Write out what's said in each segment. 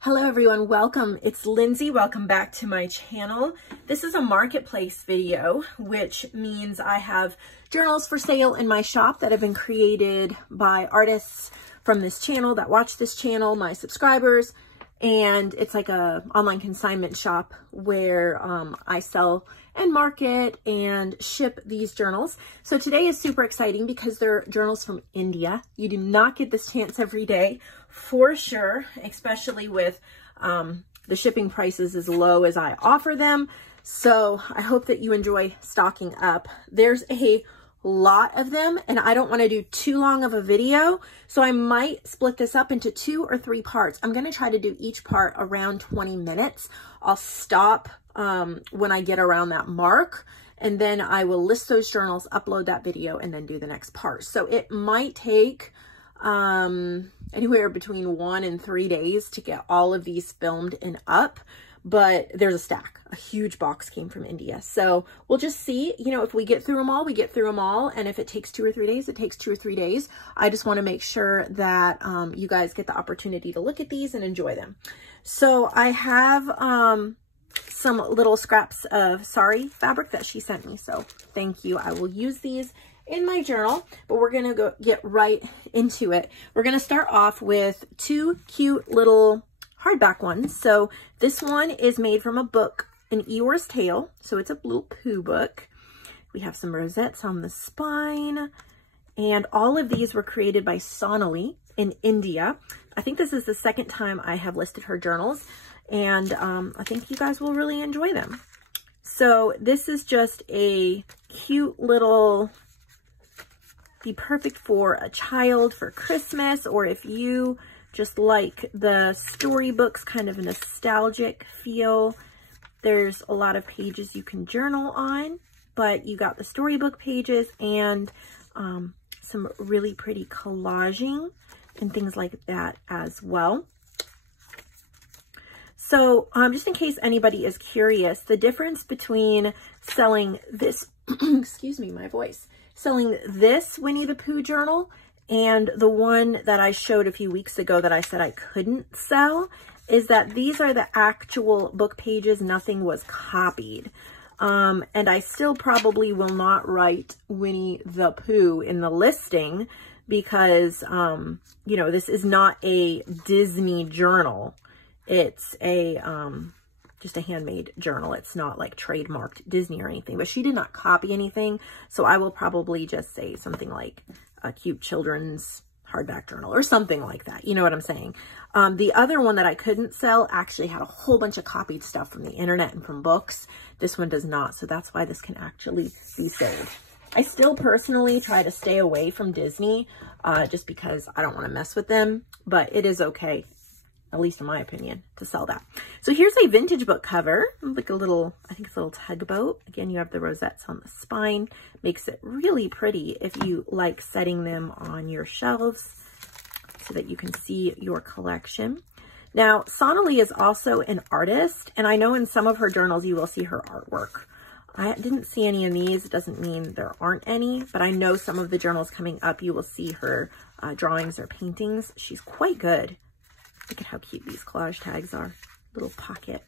Hello everyone, welcome. It's Lindsay. Welcome back to my channel. This is a marketplace video, which means I have journals for sale in my shop that have been created by artists from this channel that watch this channel, my subscribers. And it's like a online consignment shop where I sell and market and ship these journals. So today is super exciting because they're journals from India. You do not get this chance every day for sure, especially with the shipping prices as low as I offer them. So I hope that you enjoy stocking up. There's a lot of them and I don't want to do too long of a video, so I might split this up into 2 or 3 parts. I'm going to try to do each part around 20 minutes. I'll stop when I get around that mark, and then I will list those journals, upload that video, and then do the next part. So it might take anywhere between 1 and 3 days to get all of these filmed and up, but there's a stack. A huge box came from India. So we'll just see, you know, if we get through them all, we get through them all. And if it takes 2 or 3 days, it takes 2 or 3 days. I just want to make sure that you guys get the opportunity to look at these and enjoy them. So I have some little scraps of sari fabric that she sent me. So thank you. I will use these in my journal, but we're going to get right into it. We're going to start off with 2 cute little hardback ones. So this one is made from a book, An Eeyore's Tale. So it's a little poo book. We have some rosettes on the spine, and all of these were created by Sonali in India. I think this is the 2nd time I have listed her journals, and I think you guys will really enjoy them. So this is just a cute little, be perfect for a child for Christmas, or if you just like the storybooks, kind of a nostalgic feel. There's a lot of pages you can journal on, but you got the storybook pages and some really pretty collaging and things like that as well. So just in case anybody is curious, the difference between selling this, excuse me, my voice, selling this Winnie the Pooh journal and the one that I showed a few weeks ago that I said I couldn't sell is that these are the actual book pages. Nothing was copied. And I still probably will not write Winnie the Pooh in the listing because, you know, this is not a Disney journal. It's a, just a handmade journal. It's not like trademarked Disney or anything, but she did not copy anything. So I will probably just say something like a cute children's hardback journal or something like that. You know what I'm saying? The other one that I couldn't sell actually had a whole bunch of copied stuff from the internet and from books. This one does not. So that's why this can actually be sold. I still personally try to stay away from Disney just because I don't want to mess with them, but it is okay, at least in my opinion, to sell that. So here's a vintage book cover, like a little, I think it's a little tugboat. Again, you have the rosettes on the spine. Makes it really pretty if you like setting them on your shelves so that you can see your collection. Now, Sonali is also an artist, and I know in some of her journals you will see her artwork. I didn't see any in these. It doesn't mean there aren't any, but I know some of the journals coming up, you will see her drawings or paintings. She's quite good. Look at how cute these collage tags are. Little pocket.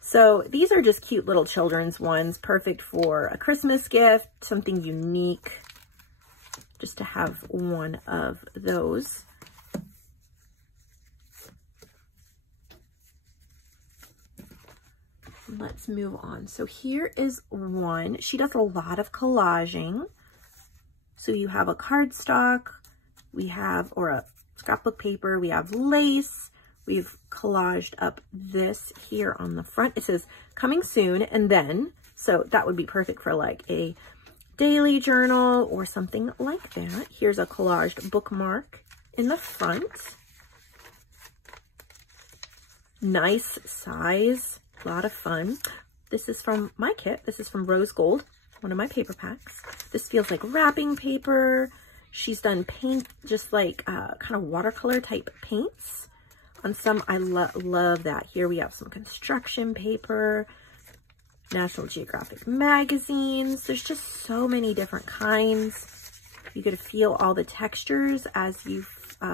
So these are just cute little children's ones, perfect for a Christmas gift, something unique, just to have one of those. Let's move on. So here is one. She does a lot of collaging. So you have a cardstock, we have, or a scrapbook paper, we have lace, we've collaged up this here on the front. It says coming soon, and then, so that would be perfect for like a daily journal or something like that. Here's a collaged bookmark in the front. Nice size, a lot of fun. This is from my kit. This is from Rose Gold, one of my paper packs. This feels like wrapping paper. She's done paint, just like kind of watercolor type paints on some. I love that. Here we have some construction paper, National Geographic magazines. There's just so many different kinds. You get to feel all the textures as you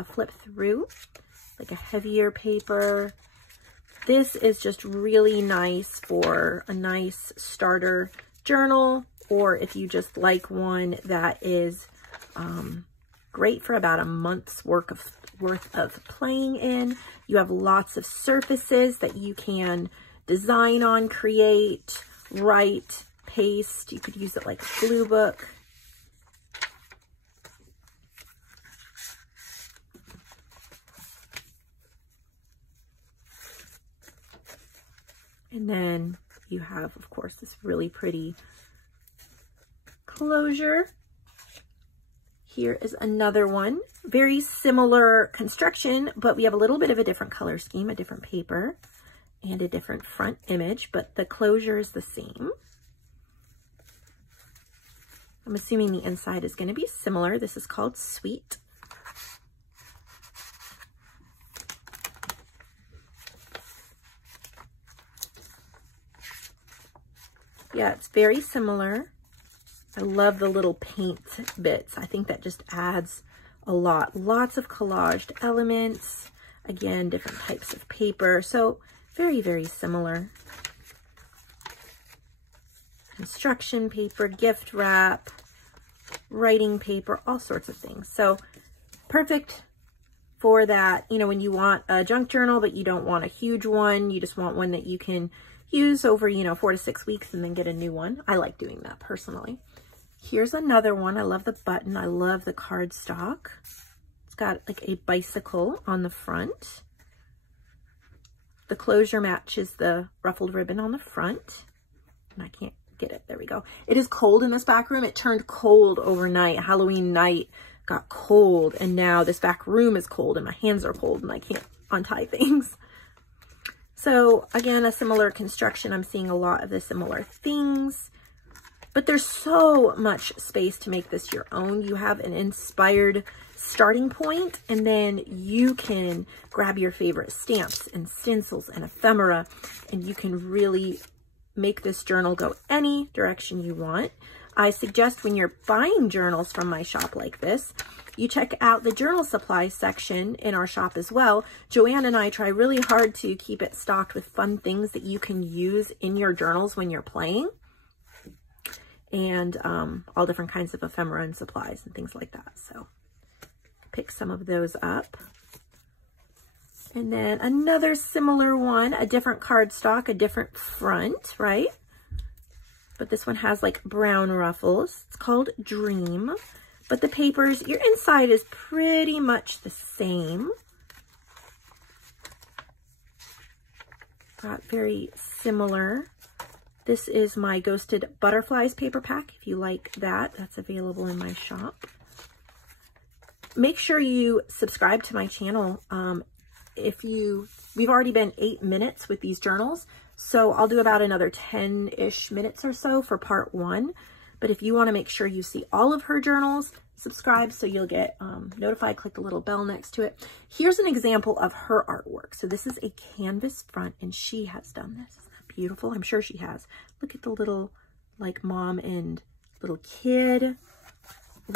flip through. like a heavier paper. This is just really nice for a nice starter journal, or if you just like one that is great for about a month's worth of playing in. You have lots of surfaces that you can design on, create, write, paste. You could use it like a glue book. And then you have, of course, this really pretty closure. Here is another one. Very similar construction, but we have a little bit of a different color scheme, a different paper, and a different front image, but the closure is the same. I'm assuming the inside is going to be similar. This is called Sweet. Yeah, it's very similar. I love the little paint bits. I think that just adds a lot. Lots of collaged elements. Again, different types of paper. So very, very similar. Construction paper, gift wrap, writing paper, all sorts of things. So perfect for that, you know, when you want a junk journal, but you don't want a huge one. You just want one that you can use over, you know, 4 to 6 weeks and then get a new one. I like doing that personally. Here's another one. I love the button. I love the cardstock. It's got like a bicycle on the front. The closure matches the ruffled ribbon on the front. And I can't get it. There we go. It is cold in this back room. It turned cold overnight. Halloween night got cold, and now this back room is cold and my hands are cold and I can't untie things. So again, a similar construction. I'm seeing a lot of the similar things, but there's so much space to make this your own. You have an inspired starting point, and then you can grab your favorite stamps and stencils and ephemera, and you can really make this journal go any direction you want. I suggest when you're buying journals from my shop like this, you check out the journal supply section in our shop as well. JoAnn and I try really hard to keep it stocked with fun things that you can use in your journals when you're playing, and all different kinds of ephemera and supplies and things like that. So pick some of those up. And then another similar one, a different cardstock, a different front, right? But this one has like brown ruffles. It's called Dream. But the papers, your inside is pretty much the same. Got very similar. This is my Ghosted Butterflies paper pack. If you like that, that's available in my shop. Make sure you subscribe to my channel. We've already been 8 minutes with these journals, so I'll do about another 10-ish minutes or so for part 1. But if you want to make sure you see all of her journals, subscribe so you'll get notified. Click the little bell next to it. Here's an example of her artwork. So this is a canvas front, and she has done this. Isn't that beautiful? I'm sure she has. Look at the little, like, mom and little kid.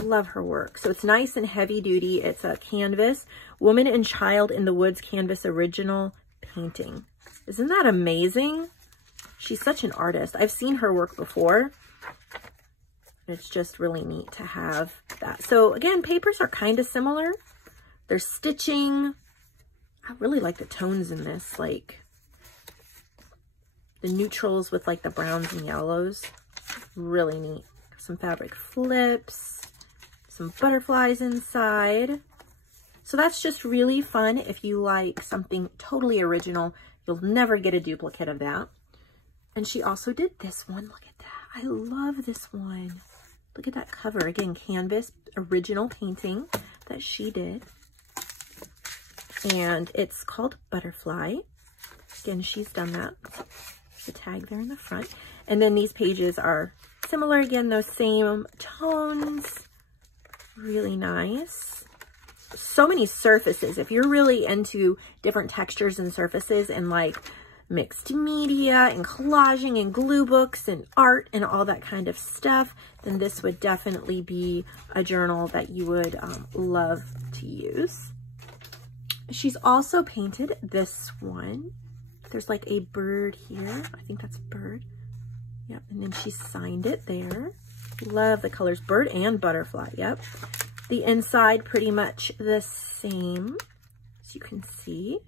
Love her work. So it's nice and heavy duty. It's a canvas, Woman and Child in the Woods canvas original painting. Isn't that amazing? She's such an artist. I've seen her work before. It's just really neat to have that. So again, papers are kind of similar. There's stitching. I really like the tones in this, like the neutrals with like the browns and yellows. Really neat. Some fabric flips, some butterflies inside. So that's just really fun if you like something totally original. You'll never get a duplicate of that. And she also did this one. Look at that. I love this one. Look at that cover. Again, canvas, original painting that she did. And it's called Butterfly. Again, she's done that. The tag there in the front. And then these pages are similar. Again, those same tones. Really nice. So many surfaces. If you're really into different textures and surfaces and like mixed media and collaging and glue books and art and all that kind of stuff, then this would definitely be a journal that you would love to use. She's also painted this one. There's like a bird here. I think that's a bird. Yep, and then she signed it there. Love the colors, bird and butterfly, yep. The inside pretty much the same, as you can see.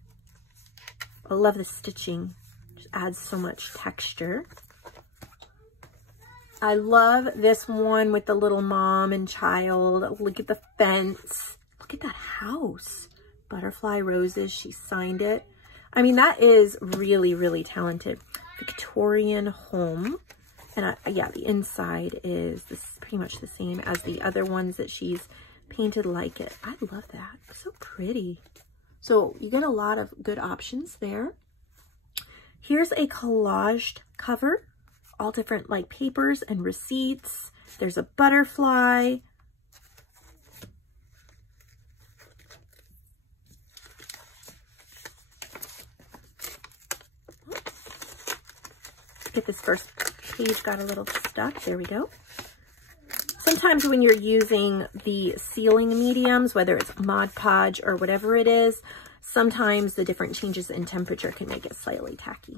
I love the stitching, just adds so much texture. I love this one with the little mom and child. Look at the fence. Look at that house. Butterfly roses, she signed it. I mean, that is really, really talented. Victorian home. And yeah, the inside is pretty much the same as the other ones that she's painted like it. I love that. So pretty. So you get a lot of good options there. Here's a collaged cover. All different like papers and receipts. There's a butterfly. Get this first page got a little stuck. There we go. Sometimes when you're using the sealing mediums, whether it's Mod Podge or whatever it is, sometimes the different changes in temperature can make it slightly tacky.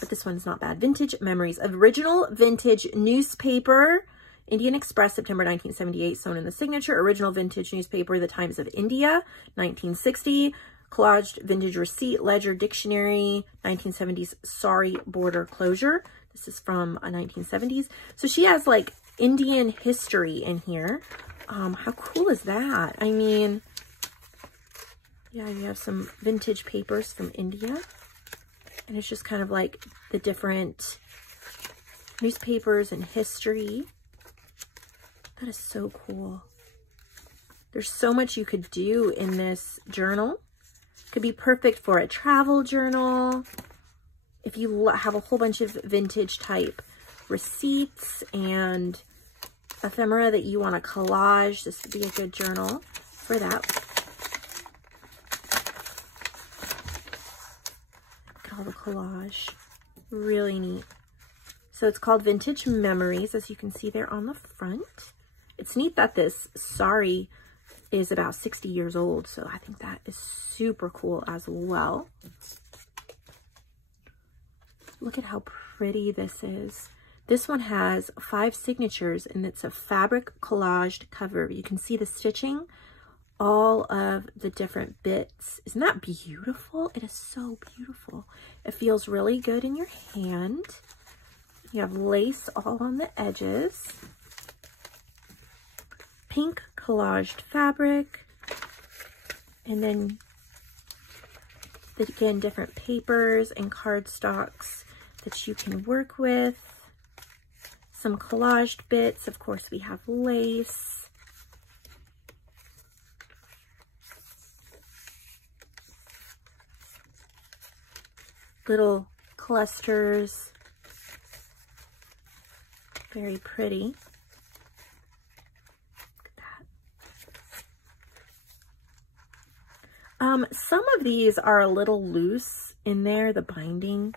But this one's not bad. Vintage Memories. Original vintage newspaper. Indian Express, September 1978, sewn in the signature. Original vintage newspaper, The Times of India, 1960. Collaged vintage receipt, ledger, dictionary, 1970s, sorry, border closure. This is from 1970s. So she has like Indian history in here. How cool is that? I mean, yeah, you have some vintage papers from India. And it's just kind of like the different newspapers and history. That is so cool. There's so much you could do in this journal. Could be perfect for a travel journal. If you have a whole bunch of vintage type receipts and ephemera that you want to collage, this would be a good journal for that. Look at all the collage. Really neat. So it's called Vintage Memories, as you can see there on the front. It's neat that this sari is about 60 years old, so I think that is super cool as well. Look at how pretty this is. This one has 5 signatures, and it's a fabric collaged cover. You can see the stitching, all of the different bits. Isn't that beautiful? It is so beautiful. It feels really good in your hand. You have lace all on the edges. Pink collaged fabric, and then again different papers and cardstocks that you can work with. Some collaged bits, of course we have lace. Little clusters, very pretty. Some of these are a little loose in there, the binding.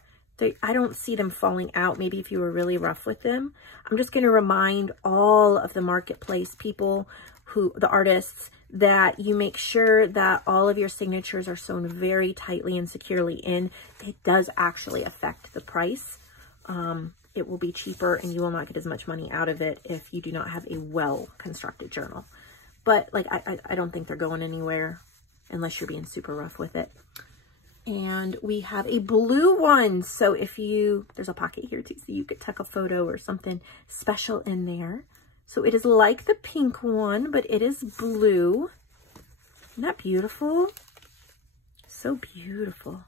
I don't see them falling out, maybe if you were really rough with them. I'm just going to remind all of the marketplace people, the artists, that you make sure that all of your signatures are sewn very tightly and securely in. It does actually affect the price. It will be cheaper and you will not get as much money out of it if you do not have a well-constructed journal. But like, I don't think they're going anywhere unless you're being super rough with it. And we have a blue one. So if there's a pocket here too, so you could tuck a photo or something special in there. So it is like the pink one, but it is blue. Isn't that beautiful? So beautiful.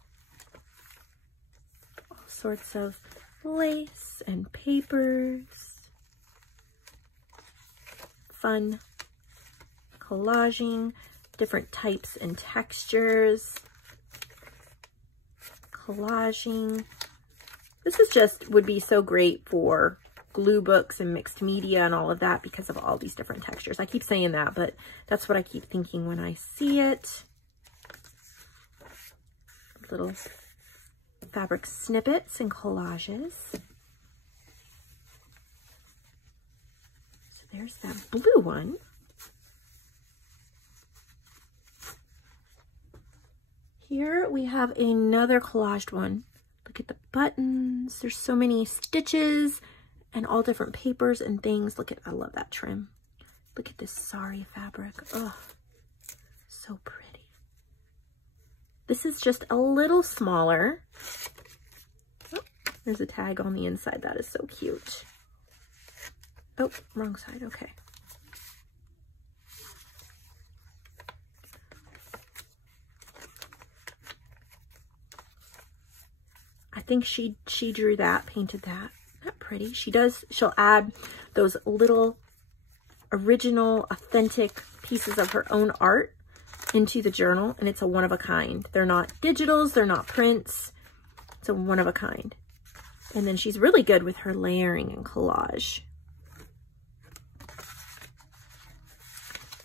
All sorts of lace and papers. Fun collaging. Different types and textures, collaging. This is would be so great for glue books and mixed media and all of that because of all these different textures. I keep saying that, but that's what I keep thinking when I see it. Little fabric snippets and collages. So there's that blue one. Here we have another collaged one. Look at the buttons. There's so many stitches and all different papers and things. Look at, I love that trim. Look at this sari fabric. Oh, so pretty. This is just a little smaller. Oh, there's a tag on the inside. That is so cute. Oh, wrong side. Okay. I think she drew that, painted that. Isn't that pretty? She'll add those little original, authentic pieces of her own art into the journal, and it's a one-of-a-kind. They're not digitals, they're not prints. It's a one-of-a-kind. And then she's really good with her layering and collage.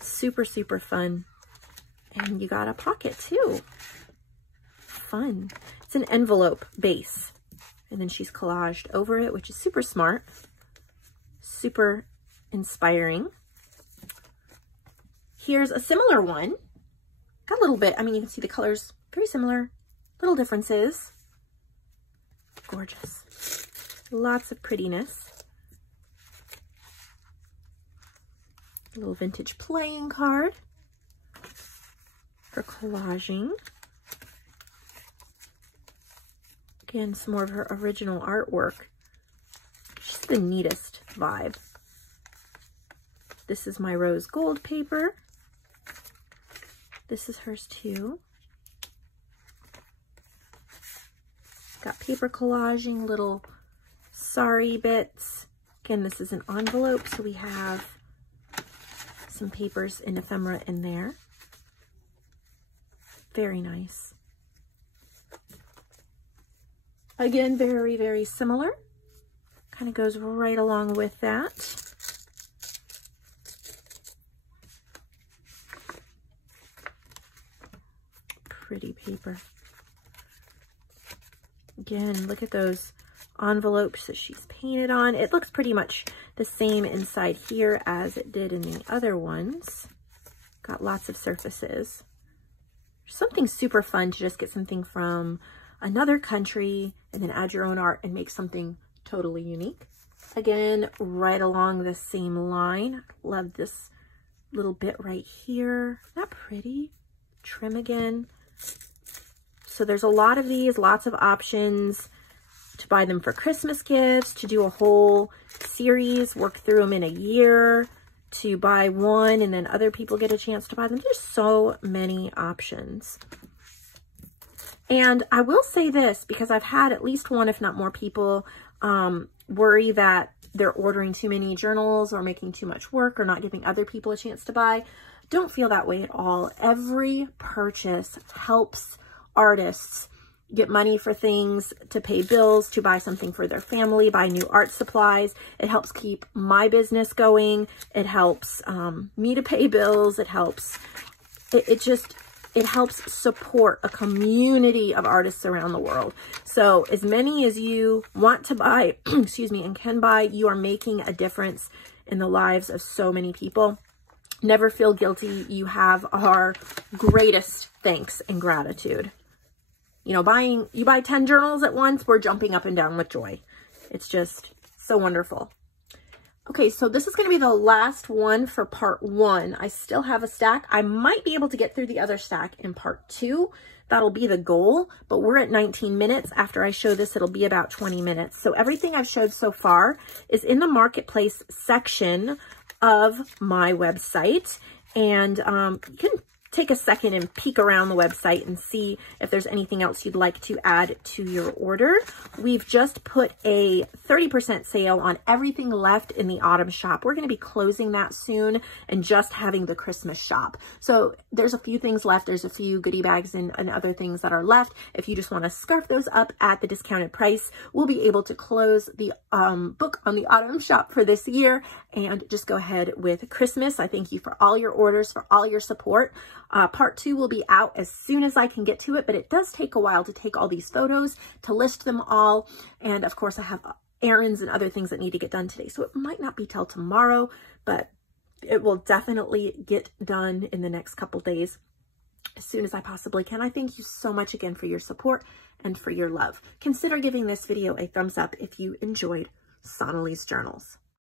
Super, super fun. And you got a pocket too. Fun. It's an envelope base. And then she's collaged over it, which is super smart. Super inspiring. Here's a similar one. Got a little bit, I mean, you can see the colors very similar. Little differences. Gorgeous. Lots of prettiness. A little vintage playing card for collaging. Again, some more of her original artwork. Just the neatest vibe. This is my rose gold paper. This is hers too. Got paper collaging, little sari bits. Again, this is an envelope, so we have some papers and ephemera in there. Very nice. Again, very, very similar. Kind of goes right along with that. Pretty paper. Again, look at those envelopes that she's painted on. It looks pretty much the same inside here as it did in the other ones. Got lots of surfaces. Something super fun to just get something from another country and then add your own art and make something totally unique. Again, right along the same line. Love this little bit right here. Isn't that pretty? Trim again. So there's a lot of these, lots of options to buy them for Christmas gifts, to do a whole series, work through them in a year, to buy one and then other people get a chance to buy them. There's so many options. And I will say this, because I've had at least one, if not more people, worry that they're ordering too many journals or making too much work or not giving other people a chance to buy. Don't feel that way at all. Every purchase helps artists get money for things, to pay bills, to buy something for their family, buy new art supplies. It helps keep my business going. It helps me to pay bills. It helps, it helps support a community of artists around the world. So as many as you want to buy, excuse me, and can buy, you are making a difference in the lives of so many people. Never feel guilty. You have our greatest thanks and gratitude. You know, you buy 10 journals at once, we're jumping up and down with joy. It's just so wonderful. Okay, so this is going to be the last one for part 1. I still have a stack. I might be able to get through the other stack in part 2. That'll be the goal, but we're at 19 minutes. After I show this, it'll be about 20 minutes. So everything I've showed so far is in the marketplace section of my website. And you can take a second and peek around the website and see if there's anything else you'd like to add to your order. We've just put a 30% sale on everything left in the autumn shop. We're going to be closing that soon and just having the Christmas shop. So there's a few things left. There's a few goodie bags and other things that are left. If you just want to scarf those up at the discounted price, we'll be able to close the book on the autumn shop for this year and just go ahead with Christmas. I thank you for all your orders, for all your support. Part 2 will be out as soon as I can get to it, but it does take a while to take all these photos, to list them all. And of course I have errands and other things that need to get done today. So it might not be till tomorrow, but it will definitely get done in the next couple days. as soon as I possibly can. I thank you so much again for your support and for your love. Consider giving this video a thumbs up if you enjoyed Sonali's journals.